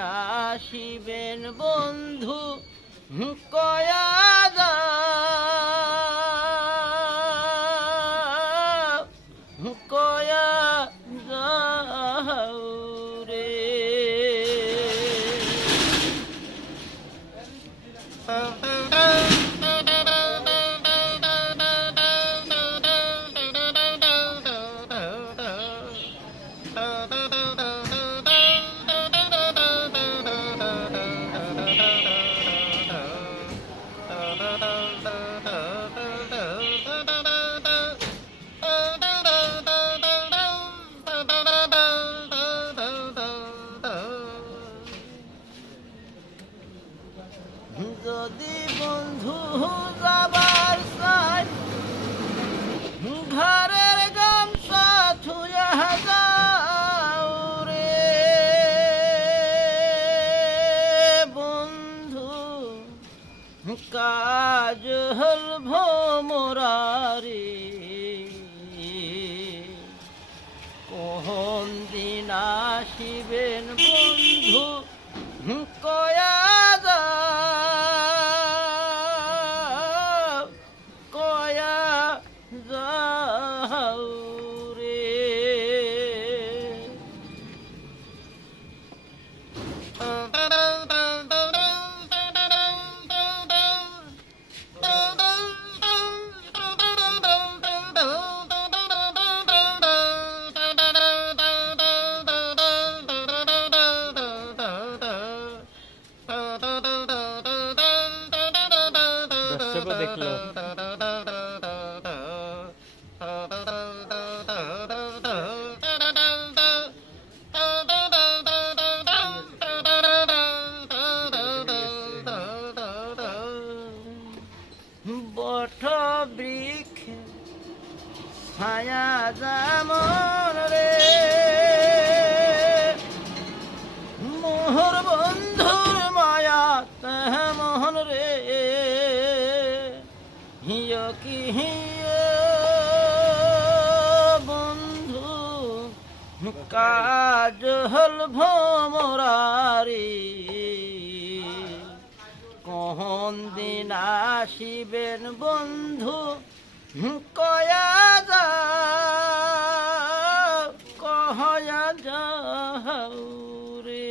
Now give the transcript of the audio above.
আসিবেন বন্ধু কয়া যাও কয়া যাও রে। যদি বন্ধু যাবার চাই ঘরের গামছা থুয়া যাও রে বন্ধু, কাজ হল ভোমরারে কোন দিন আসিবেন বন্ধু কয়া যাও কয়া যাও রে। দর্শকও দেখলো। বট বৃক্ষ ছায়া যেমন রে মোহর বন্ধুর মায়া তেমন রে হিয় কি হিয় বন্ধু কাজ হল ভোমরারি কোন দিন আসিবেন বন্ধু কয়া যাও কয়া যাও রে।